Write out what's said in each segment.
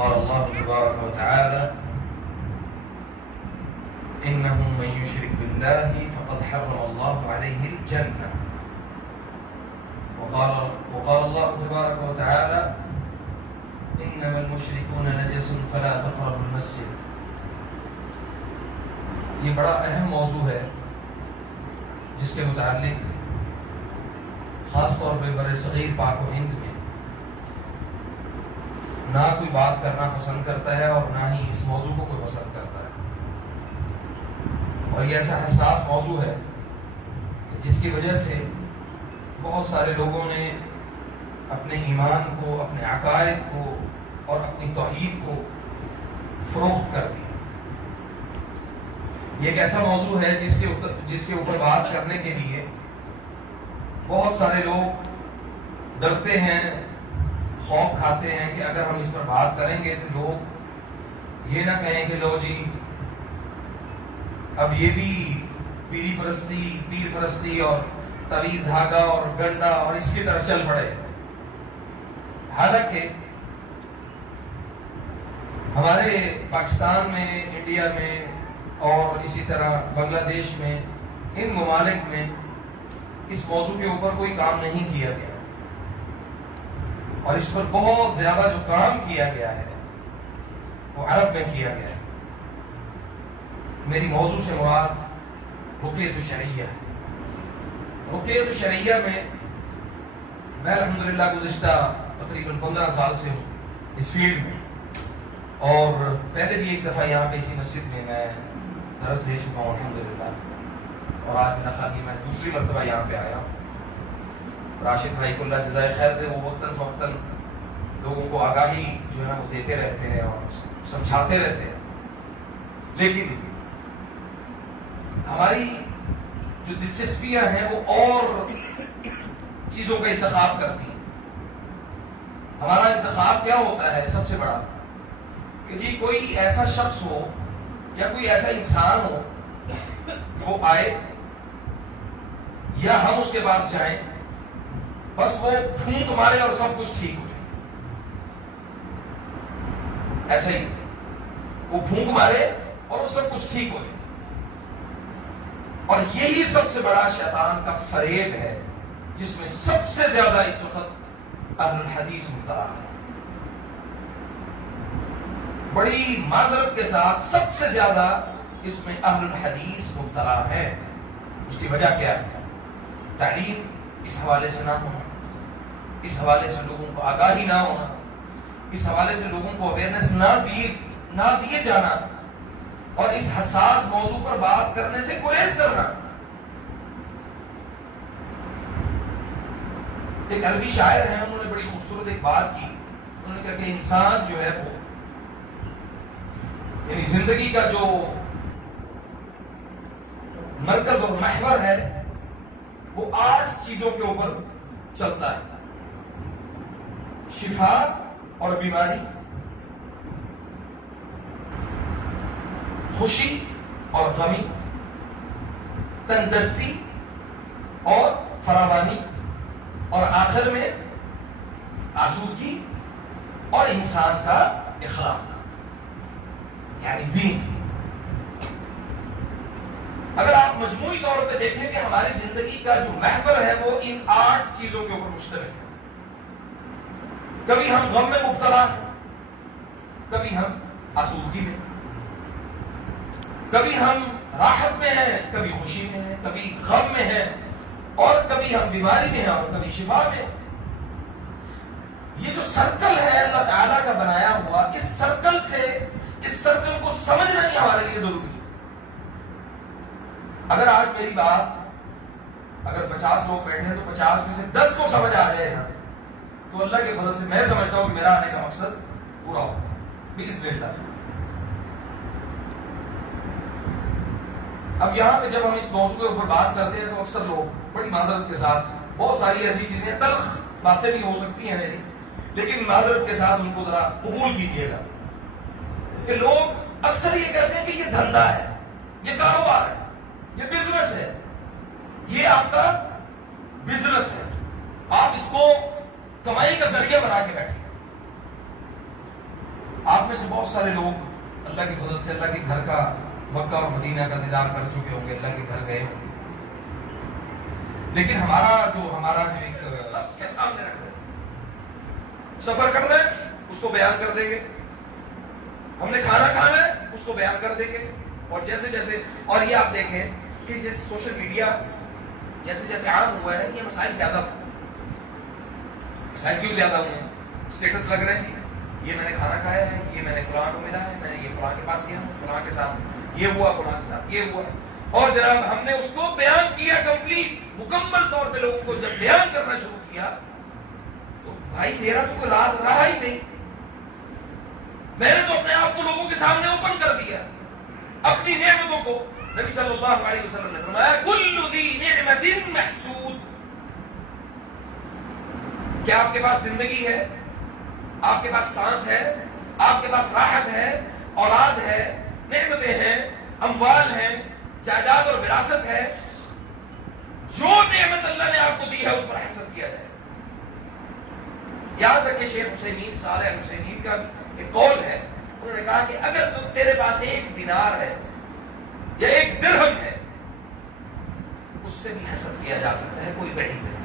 قال الله تبارك وتعالى إنه من يشرك بالله فقد حرم الله عليه الجنة وقال الله تبارك وتعالى إنما المشركون نجس فلا تقربوا المسجد. یہ بڑا اہم موضوع ہے جس کے متعلق خاص طور پہ بر صغیر پاک و ہند میں نہ کوئی بات کرنا پسند کرتا ہے اور نہ ہی اس موضوع کو کوئی پسند کرتا ہے، اور یہ ایسا حساس موضوع ہے جس کی وجہ سے بہت سارے لوگوں نے اپنے ایمان کو، اپنے عقائد کو اور اپنی توحید کو فروخت کر دیا. یہ ایک ایسا موضوع ہے جس کے اوپر بات کرنے کے لیے بہت سارے لوگ ڈرتے ہیں، خوف کھاتے ہیں کہ اگر ہم اس پر بات کریں گے تو لوگ یہ نہ کہیں کہ لو جی اب یہ بھی پیر پرستی اور تعویذ دھاگا اور گنڈا اور اس کی طرف چل پڑے. حالانکہ ہمارے پاکستان میں، انڈیا میں اور اسی طرح بنگلہ دیش میں، ان ممالک میں اس موضوع کے اوپر کوئی کام نہیں کیا گیا، اور اس پر بہت زیادہ جو کام کیا گیا ہے وہ عرب میں کیا گیا ہے. میری موضوع سے مراد رقیۃ الشرعیہ ہے. رقیۃ الشرعیہ میں میں الحمدللہ گزشتہ تقریباً 15 سال سے ہوں اس فیلڈ میں، اور پہلے بھی ایک دفعہ یہاں پہ اسی مسجد میں درس دے چکا ہوں الحمدللہ، اور آج میرا خیال یہ میں دوسری مرتبہ یہاں پہ آیا ہوں. راشد بھائی کو اللہ جزائے خیر دے، وہ وقتاً فوقتاً لوگوں کو آگاہی جو ہے نا وہ دیتے رہتے ہیں اور سمجھاتے رہتے ہیں. لیکن ہماری جو دلچسپیاں ہیں وہ اور چیزوں کا انتخاب کرتی ہیں. ہمارا انتخاب کیا ہوتا ہے سب سے بڑا کہ جی کوئی ایسا شخص ہو یا کوئی ایسا انسان ہو وہ آئے یا ہم اس کے پاس جائیں، بس وہ پھونک مارے اور سب کچھ ٹھیک ہو جائے. ایسا ہی وہ پھونک مارے اور وہ سب کچھ ٹھیک ہو جائے. اور یہی سب سے بڑا شیطان کا فریب ہے جس میں سب سے زیادہ اس وقت اہل الحدیث مبتلا ہے. بڑی معذرت کے ساتھ سب سے زیادہ اس میں اہل الحدیث مبتلا ہے. اس کی وجہ کیا ہے؟ تعلیم اس حوالے سے نہ ہونا، اس حوالے سے لوگوں کو آگاہی نہ ہونا، اس حوالے سے لوگوں کو اویئرنس نہ دیے جانا، اور اس حساس موضوع پر بات کرنے سے گریز کرنا. ایک عربی شاعر ہیں، انہوں نے بڑی خوبصورت ایک بات کی. انہوں نے کہا کہ انسان جو ہے وہ یعنی زندگی کا جو مرکز اور محور ہے وہ 8 چیزوں کے اوپر چلتا ہے: شفا اور بیماری، خوشی اور غمی، تندرستی اور فراوانی، اور آخر میں آسودگی اور انسان کا اخلاق یعنی دین. اگر آپ مجموعی طور پہ دیکھیں کہ ہماری زندگی کا جو محور ہے وہ ان 8 چیزوں کے اوپر مشتمل ہے. کبھی ہم غم میں مبتلا ہیں، کبھی ہم آسودگی میں، کبھی ہم راحت میں ہیں، کبھی خوشی میں ہیں، کبھی غم میں ہیں، اور کبھی ہم بیماری میں ہیں اور کبھی شفا میں. یہ جو سرکل ہے اللہ تعالیٰ کا بنایا ہوا، اس سرکل کو سمجھنا ہی ہمارے لیے ضروری ہے. اگر آج میری بات اگر 50 لوگ بیٹھے ہیں تو 50 میں سے 10 کو سمجھ آ جائے نا، تو اللہ کے فضل سے میں سمجھتا ہوں کہ میرا آنے کا مقصد پورا ہو باذن اللہ. اب یہاں پہ جب ہم اس موضوع کے اوپر بات کرتے ہیں تو اکثر لوگ بڑی معذرت کے ساتھ، بہت ساری ایسی چیزیں تلخ باتیں بھی ہو سکتی ہیں میری، لیکن معذرت کے ساتھ ان کو ذرا قبول کیجیے گا کہ لوگ اکثر یہ کہتے ہیں کہ یہ دھندا ہے، یہ کاروبار ہے، یہ بزنس ہے، یہ آپ کا بزنس ہے، آپ اس کو کمائی کا ذریعہ بنا کے بیٹھے. آپ میں سے بہت سارے لوگ اللہ کی فضل سے اللہ کے گھر کا مکہ اور مدینہ کا دیدار کر چکے ہوں گے، اللہ کے گھر گئے ہوں گے، لیکن ہمارا جو ایک سب کے سامنے رکھ ہے، سفر کرنا ہے اس کو بیان کر دیں گے، ہم نے کھانا کھانا ہے اس کو بیان کر دیں گے، اور جیسے اور یہ آپ دیکھیں کہ یہ سوشل میڈیا جیسے عام ہوا ہے، یہ مسائل کیوں زیادہ ہوئے ہیں؟ اسٹیٹس لگ رہے ہیں، یہ میں نے کھانا کھایا ہے، یہ میں نے فلاں کو ملا ہے، میں نے یہ فلاں کے پاس گیا ہوں، فلاں کے ساتھ یہ ہوا، فلاں کے ساتھ یہ ہوا، اور جناب ہم نے اس کو بیان کیا کمپلیٹ مکمل طور پہ لوگوں کو جب بیان کرنا شروع کیا تو بھائی میرا تو کوئی راز رہا ہی نہیں، میں نے تو اپنے آپ کو لوگوں کے سامنے اوپن کر دیا، اپنی نعمتوں کو۔ نبی صلی اللہ علیہ وسلم نے فرمایا کل ذی نعمت محسود، کیا آپ کے پاس زندگی ہے، آپ کے پاس سانس ہے، آپ کے پاس راحت ہے، اولاد ہے، نعمتیں ہیں، اموال ہیں، جائیداد اور وراثت ہے، جو نعمت اللہ نے آپ کو دی ہے اس پر حسد کیا جائے۔ یاد رکھیں شیخ حسینین صالح حسینین کا بھی ایک قول ہے، انہوں نے کہا کہ اگر تیرے پاس ایک دینار ہے یا ایک درہم ہے اس سے بھی حسد کیا جا سکتا ہے، کوئی بڑی نہیں،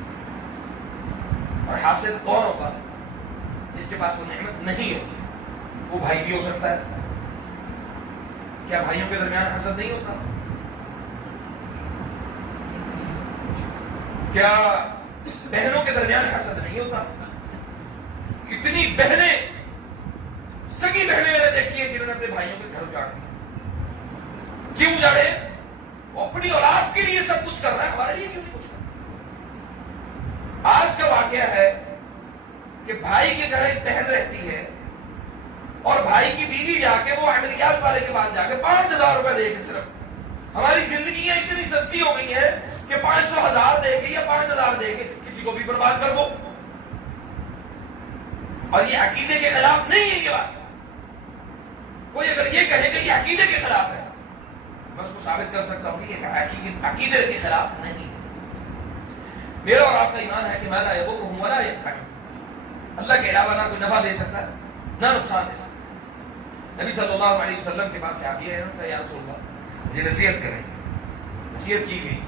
اور حاسد کون ہوگا؟ جس کے پاس وہ نعمت نہیں ہوگی، وہ بھائی بھی ہو سکتا ہے، کیا بھائیوں کے درمیان حسد نہیں ہوتا؟ کیا بہنوں کے درمیان حسد نہیں ہوتا؟ کتنی بہنیں، سگی بہنیں میں نے دیکھی ہیں جنہوں نے اپنے بھائیوں کے گھر اجاڑ دیا۔ کیوں اجاڑے؟ وہ اپنی اولاد کے لیے سب کچھ کر رہا ہے، ہمارے لیے کیوں نہیں کچھ کر رہا؟ آج کا واقعہ ہے کہ بھائی کے گھر ایک بہن رہتی ہے اور بھائی کی بیوی جا کے وہ عملیات والے کے پاس جا کے 5,000 روپے دے کے، صرف ہماری زندگیاں اتنی سستی ہو گئی ہیں کہ 500,000 دے کے یا 5,000 دے کے کسی کو بھی برباد کر دو، اور یہ عقیدے کے خلاف نہیں ہے۔ یہ بات کوئی اگر یہ کہے کہ یہ عقیدے کے خلاف ہے، میں اس کو ثابت کر سکتا ہوں کہ یہ عقیدے کے خلاف نہیں ہے۔ میرا اور آپ کا ایمان ہے کہ ما لا یضرهم ولا ينفعهم، اللہ کے علاوہ نہ کوئی نفع دے سکتا ہے نہ نقصان دے سکتا ہے۔ نبی صلی اللہ علیہ وسلم کے پاس سے آپ یہ ہے نا کہ یا رسول اللہ یہ نصیحت کریں، نصیحت کی گئی،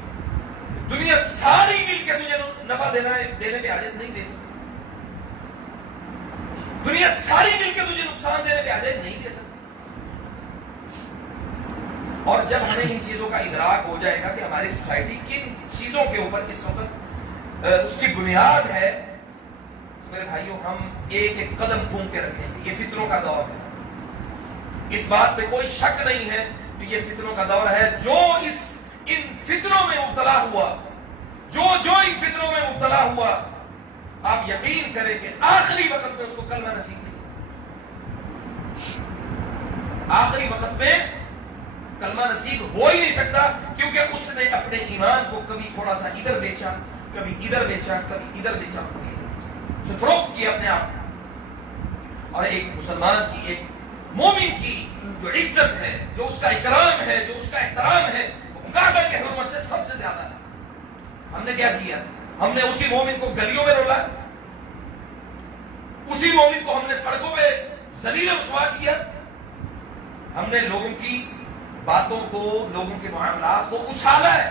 دنیا ساری مل کے تجھے نفع دینے پہ عاجز نہیں دے سکتی، دنیا ساری مل کے تجھے نقصان دینے پہ عاجز نہیں دے سکتی۔ اور جب ہمیں ان چیزوں کا ادراک ہو جائے گا کہ ہماری سوسائٹی کن چیزوں کے اوپر اس وقت اس کی بنیاد ہے، تو میرے بھائیوں ہم ایک ایک قدم گھوم کے رکھیں گے۔ یہ فتنوں کا دور ہے، اس بات پہ کوئی شک نہیں ہے کہ یہ فتنوں کا دور ہے۔ جو ان فتنوں میں مبتلا ہوا، جو ان فتنوں میں مبتلا ہوا، آپ یقین کریں کہ آخری وقت میں اس کو کلمہ نصیب نہیں، آخری وقت میں کلمہ نصیب ہو ہی نہیں سکتا، کیونکہ اس نے اپنے ایمان کو کبھی تھوڑا سا ادھر بیچا، کبھی ادھر بیچا، کبھی ادھر بیچا، کبھی ادھر بیچا، اس نے فروخت کیا اپنے آپ کو۔ اور ایک مسلمان کی، ایک مومن کی جو عزت ہے، جو اس کا اکرام ہے، جو اس کا احترام ہے، وہ کعبہ کی حرمت سے سب سے زیادہ ہے۔ ہم نے کیا کیا؟ ہم نے اسی مومن کو گلیوں میں رولا، اسی مومن کو ہم نے سڑکوں پہ ذلیل و رسوا کیا، ہم نے لوگوں کی باتوں کو، لوگوں کے معاملات کو اچھالا ہے۔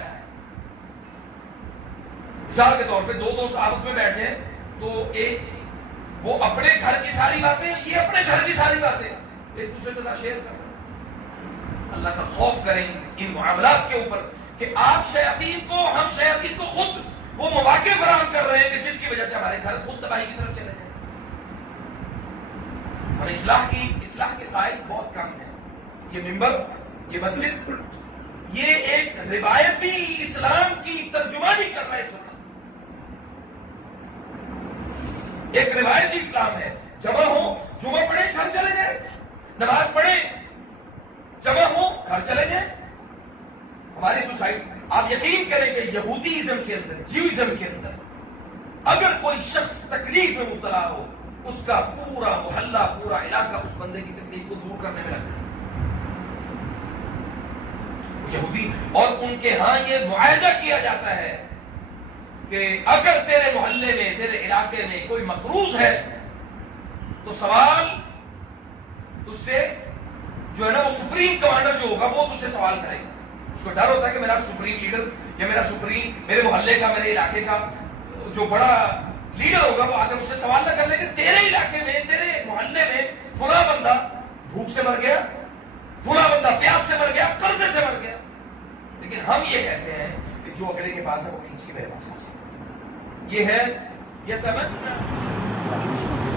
مثال کے طور پہ دو دوست آپس میں بیٹھے ہیں تو ایک وہ اپنے گھر کی ساری باتیں، یہ اپنے گھر کی ساری باتیں ایک دوسرے کے ساتھ شیئر کر رہے ہیں۔ اللہ کا خوف کریں ان معاملات کے اوپر کہ آپ شیاطین کو، ہم شیاطین کو خود وہ مواقع فراہم کر رہے ہیں کہ جس کی وجہ سے ہمارے گھر خود تباہی کی طرف چلے جائیں۔ ہم اصلاح کے قائل بہت کم ہیں۔ یہ ممبر، یہ مسجد، یہ ایک روایتی اسلام کی ترجمانی کر رہا ہے اس وقت، ایک روایتی اسلام ہے۔ جمع ہو، جمعہ پڑھے، گھر چلے جائیں، نماز پڑھے، جمع ہو، گھر چلے جائیں۔ ہماری سوسائٹی، آپ یقین کریں کہ یہودیزم کے اندر، جیوزم کے اندر اگر کوئی شخص تکلیف میں مبتلا ہو، اس کا پورا محلہ، پورا علاقہ اس بندے کی تکلیف کو دور کرنے میں لگتا ہے۔ یہودی، اور ان کے ہاں یہ معاہدہ کیا جاتا ہے کہ اگر تیرے محلے میں، تیرے علاقے میں کوئی مقروض ہے تو جو ہے نا وہ سپریم کمانڈر جو ہوگا وہ تجھ سے سوال کرے گا. اس کو ڈر ہوتا ہے کہ میرا سپریم لیڈر یا میرا سپریم میرے محلے کا میرے علاقے کا جو بڑا لیڈر ہوگا وہ آگے مجھ سے سوال نہ کر لے کہ تیرے علاقے میں تیرے محلے میں فلاں بندہ بھوک سے مر گیا, فلاں بندہ پیاس سے مر گیا, قرضے سے مر گیا. لیکن ہم یہ کہتے ہیں کہ جو اگلے کے پاس ہے وہ کھینچ کے میرے پاس آ جائے. یہ ہے یہ تمنا.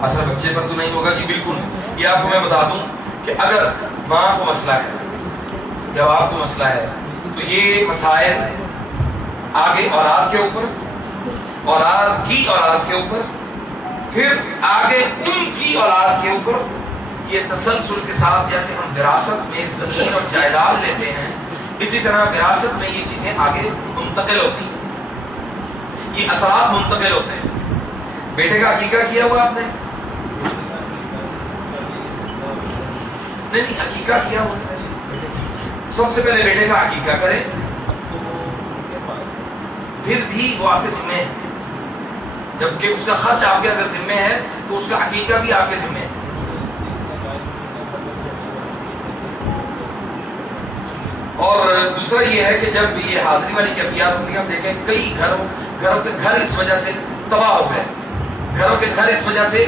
اثر بچے پر تو نہیں ہوگا جی بالکل. یہ آپ کو میں بتا دوں کہ اگر ماں کو مسئلہ ہے یا باپ کو مسئلہ ہے تو یہ مسائل آگے اولاد کے اوپر, اولاد کی اولاد کے اوپر, پھر آگے ان کی اولاد کے اوپر, یہ تسلسل کے ساتھ جیسے ہم وراثت میں زمین اور جائیداد لیتے ہیں اسی طرح وراثت میں یہ چیزیں آگے منتقل ہوتی ہیں, یہ اثرات منتقل ہوتے ہیں. بیٹے کا عقیقہ کیا ہوا آپ نے؟ نہیں, عقیقہ کیا ہوا ہے. سب سے پہلے بیٹے کا عقیقہ کرے, پھر بھی وہ آپ کے ذمہ ہے, جبکہ اس کا خرچ آپ کے اگر ذمہ ہے تو اس کا عقیقہ بھی آپ کے ذمہ ہے. اور دوسرا یہ ہے کہ جب یہ حاضری والی کیفیات ہوتی ہیں, آپ دیکھیں کئی گھروں کے گھر اس وجہ سے تباہ ہو گئے, گھروں کے گھر اس وجہ سے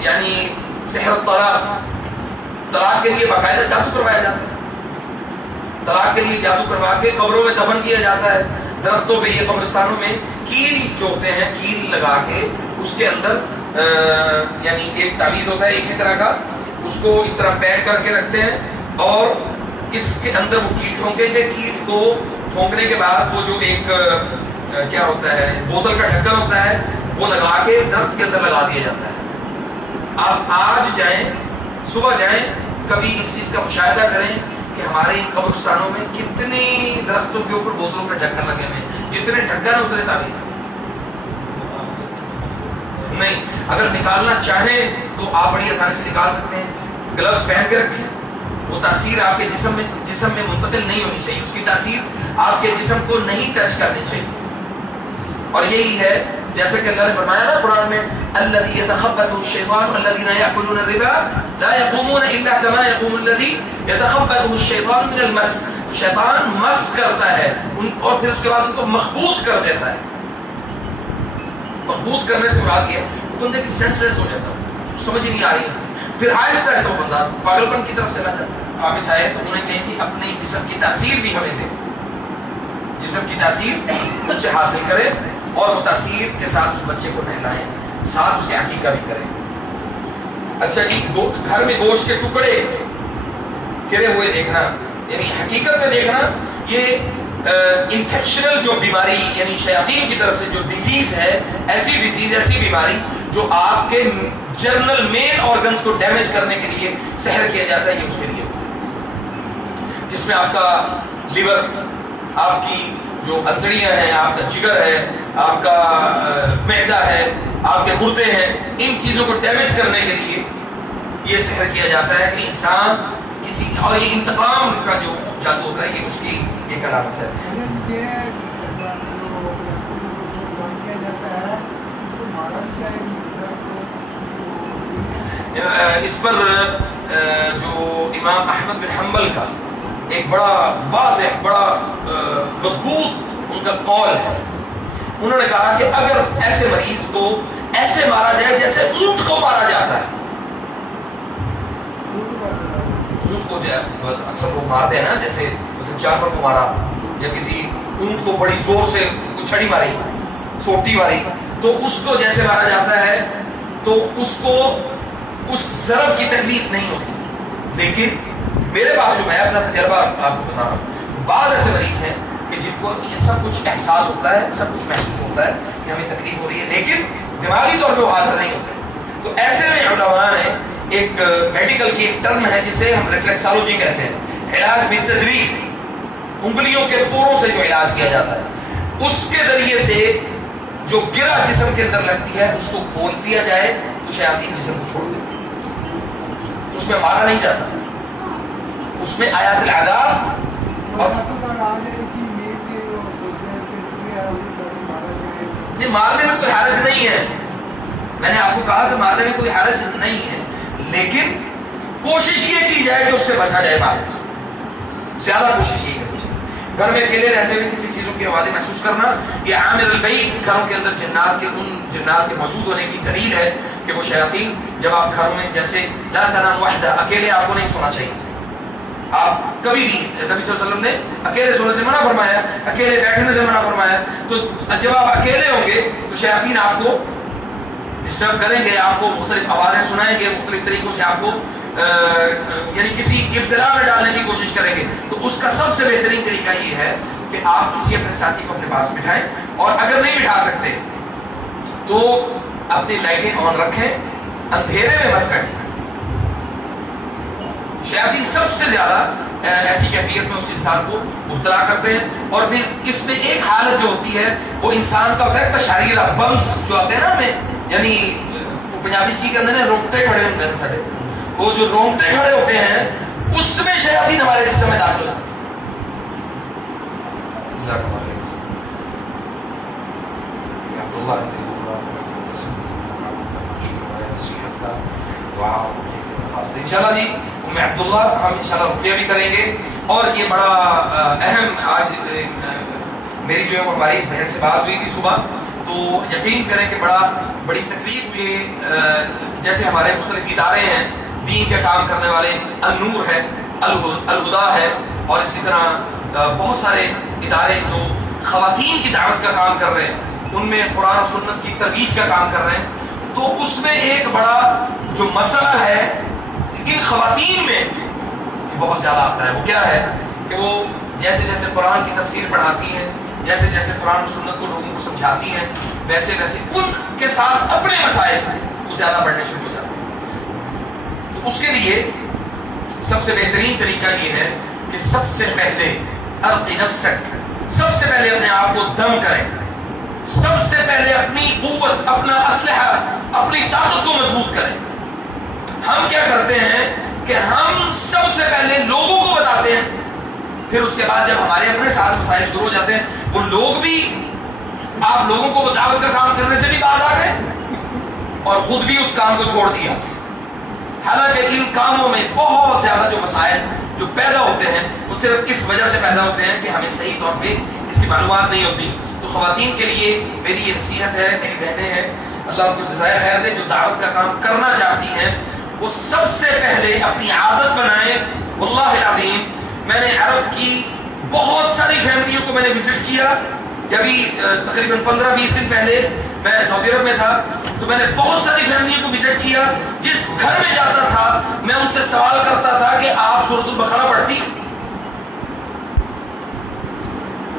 یعنی سحر طلاق کے لیے باقاعدہ جادو کروایا جاتا ہے, طلاق کے لیے جادو کروا کے قبروں میں دفن کیا جاتا ہے. درختوں پہ یہ قبرستانوں میں کیل جو ہوتے ہیں, کیل لگا کے اس کے اندر یعنی ایک تعویذ ہوتا ہے اسی طرح کا, اس کو اس طرح پیک کر کے رکھتے ہیں اور اس کے اندر وہ کیل ٹھونکیں گے. کیل کو ٹھونکنے کے بعد وہ جو ایک کیا ہوتا ہے بوتل کا ڈھکن ہوتا ہے وہ لگا کے درخت کے اندر لگا دیا جاتا ہے. آپ آج جائیں, صبح جائیں, کبھی اس چیز کا مشاہدہ کریں کہ ہمارے قبرستانوں میں کتنی درختوں کے اوپر بوتلوں کے ڈھکن لگے ہوئے ہیں. جتنے ڈھکن اتنے تعویذ نہیں. اگر نکالنا چاہیں تو آپ بڑی آسانی سے نکال سکتے ہیں. گلوز پہن کے رکھیں, وہ تاثیر آپ کے جسم میں منتقل نہیں ہونی چاہیے, اس کی تاثیر آپ کے جسم کو نہیں ٹچ کرنی چاہیے. اور یہی ہے جیسے کہ اللہ نے فرمایا نا قرآن میں, الذی یتخبطہ الشیطان الذین یأکلون الربا لا یقومون الا کما یقوم الذی یتخبطہ الشیطان من المس. شیطان مس کرتا ہے اور پھر اس کے بعد ان کو مخبوط کر دیتا ہے. مخبوط کرنے سے مراد کیا, وہ بندے کی سینس لیس ہو جاتا ہے, سمجھ ہی نہیں آ رہی, پھر آہستہ آہستہ وہ بندہ پاگلپن کی طرف چلا جاتا ہے. واپس آئے تو انہوں نے کہیں تھی اپنے جسم کی تاثیر بھی ہمیں دے, جسم کی تاثیر ان سے حاصل کرے اور وہ تاثیر کے ساتھ اس بچے کو نہلائیں, ساتھ اس کے عقیقہ بھی کریں. اچھا جی, گھر میں گوشت کے ٹکڑے گرے ہوئے دیکھنا, یعنی حقیقت میں دیکھنا, یہ انفیکشنل جو بیماری یعنی شیاطین کی طرف سے جو ڈیزیز ہے, ایسی ڈیزیز, ایسی بیماری جو آپ کے جرنل مین آرگنز کو ڈیمیج کرنے کے لیے سحر کیا جاتا ہے, یہ اس کے لیے, جس میں آپ کا لیور, آپ کی جو انتڑیاں ہیں, آپ کا جگر ہے, آپ کا معدہ ہے, آپ کے گردے ہیں, ان چیزوں کو ڈیمیج کرنے کے لیے یہ سحر کیا جاتا ہے کہ انسان کسی, اور یہ انتقام کا جو جادو ہوتا ہے یہ اس کی ایک علامت ہے. اس پر جو امام احمد بن حنبل کا ایک بڑا واضح, بڑا مضبوط ان کا قول ہے. انہوں نے کہا کہ اگر ایسے مریض کو ایسے مارا جائے جیسے اونٹ کو مارا جاتا ہے, اونٹ کو اکثر لوگ مارتے ہیں نا, جیسے جانور کو مارا یا کسی اونٹ کو بڑی زور سے چھڑی ماری, سوٹی ماری, تو اس کو جیسے مارا جاتا ہے تو اس کو اس ضرب کی تکلیف نہیں ہوتی. لیکن میرے پاس جو میں اپنا تجربہ آپ کو بتا رہا ہوں, بعض ایسے مریض ہیں کہ جن کو یہ سب کچھ احساس ہوتا ہے, سب کچھ محسوس ہوتا ہے کہ ہمیں تکلیف ہو رہی ہے, لیکن دماغی طور پہ وہ حاضر نہیں ہوتے. تو ایسے میں علماء نے ایک میڈیکل کی ایک ٹرم ہے جسے ہم ریفلیکسالوجی کہتے ہیں, علاج بالتدریج, انگلیوں کے پوروں سے جو علاج کیا جاتا ہے اس کے ذریعے سے جو گرہ جسم کے اندر لگتی ہے اس کو کھول دیا جائے تو شیاطین جسم کو چھوڑ دیتے. اس میں مارا نہیں جاتا, اس میں آیات العذاب اور نہیں, مارنے میں کوئی حرج نہیں ہے. میں نے آپ کو کہا کہ مارنے میں کوئی حرج نہیں ہے, لیکن کوشش یہ کی جائے کہ اس سے بچا جائے بات سے، زیادہ کوشش یہ کرنی چاہیے۔ گھر میں اکیلے رہتے ہوئے کسی چیزوں کی آوازیں محسوس کرنا، یہ عامر البیت، گھروں کے اندر جنات کے موجود ہونے کی دلیل ہے کہ وہ شیاطین جب آپ گھروں میں، جیسے لا تنام وحدہ، اکیلے آپ کو نہیں سونا چاہیے۔ آپ کبھی بھی، نبی صلی اللہ علیہ وسلم نے اکیلے سونے سے منع فرمایا، اکیلے بیٹھنے سے منع فرمایا۔ تو جب آپ اکیلے ہوں گے تو شیاطین آپ کو ڈسٹرب کریں گے، آپ کو مختلف آوازیں سنائیں گے، مختلف طریقوں سے آپ کو یعنی کسی ابتلا میں ڈالنے کی کوشش کریں گے۔ تو اس کا سب سے بہترین طریقہ یہ ہے کہ آپ کسی اپنے ساتھی کو اپنے پاس بٹھائیں، اور اگر نہیں بٹھا سکتے تو اپنی لائٹیں آن رکھیں، اندھیرے میں مت بیٹھیں۔ شیاطین سب سے زیادہ ایسی کیفیت میں اس انسان کو مبتلا کرتے ہیں۔ اور پھر اس میں ایک حالت جو ہوتی ہے وہ انسان کا ہوتا ہے تشاریرہ، بمس جو آتے ہیں نا ہمیں، یعنی پنجابی کی کہتے ہیں رونگٹے کھڑے ہوتے ہیں سارے، وہ جو رونگٹے کھڑے ہوتے ہیں اس میں شیاطین ہمارے جسم میں داخل ہوتے ہیں۔ انشاءاللہ جی ام عبداللہ ہم انشاءاللہ رقیہ بھی کریں گے۔ اور یہ بڑا اہم، آج میری جو ہے وہ ہماری اس بہن سے بات ہوئی تھی صبح، تو یقین کریں کہ بڑی تکلیف ہوئی۔ جیسے ہمارے مختلف ادارے ہیں دین کے کام کرنے والے، النور ہے، الہدا ہے، اور اسی طرح بہت سارے ادارے جو خواتین کی دعوت کا کام کر رہے ہیں، ان میں قرآن و سنت کی ترویج کا کام کر رہے ہیں۔ تو اس میں ایک بڑا جو مسئلہ ہے ان خواتین میں بہت زیادہ آتا ہے، وہ کیا ہے کہ وہ جیسے جیسے قرآن کی تفسیر پڑھاتی ہیں، جیسے جیسے قرآن و سنت کو لوگوں کو سمجھاتی ہیں، ویسے ویسے ان کے ساتھ اپنے مسائل وہ زیادہ بڑھنے شروع ہو جاتے ہیں۔ تو اس کے لیے سب سے بہترین طریقہ یہ ہے کہ سب سے پہلے ارقی نفسک، سب سے پہلے اپنے آپ کو دم کریں، سب سے پہلے اپنی قوت، اپنا اسلحہ، اپنی طاقت کو مضبوط کریں۔ ہم کیا کرتے ہیں کہ ہم سب سے پہلے لوگوں کو بتاتے ہیں، پھر اس کے بعد جب ہمارے اپنے ساتھ مسائل شروع ہو جاتے ہیں، وہ لوگ بھی، آپ لوگوں کو دعوت کا کام کرنے سے بھی باز آ گئے اور خود بھی اس کام کو چھوڑ دیا۔ حالانکہ ان کاموں میں بہت زیادہ جو مسائل جو پیدا ہوتے ہیں وہ صرف اس وجہ سے پیدا ہوتے ہیں کہ ہمیں صحیح طور پہ اس کی معلومات نہیں ہوتی۔ تو خواتین کے لیے میری یہ نصیحت ہے، میری بہنیں ہیں، اللہ ان کو جزائے خیر دے، جو دعوت کا کام کرنا چاہتی ہیں وہ سب سے پہلے اپنی عادت بنائیں۔ واللہ العظیم میں نے عرب کی بہت ساری فیملیوں کو میں نے وزٹ کیا، ابھی تقریباً 15-20 دن پہلے میں سعودی عرب میں تھا، تو میں نے بہت ساری فیملیوں کو وزٹ کیا۔ جس گھر میں جاتا تھا میں ان سے سوال کرتا تھا کہ آپ سورۃ البقرہ پڑھتی؟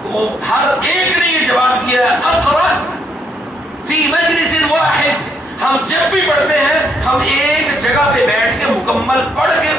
وہ ہر ایک نے یہ جواب دیا، اقرأ فی مجلس واحد، ہم جب بھی پڑھتے ہیں ہم ایک جگہ پہ بیٹھ کے مکمل پڑھ کے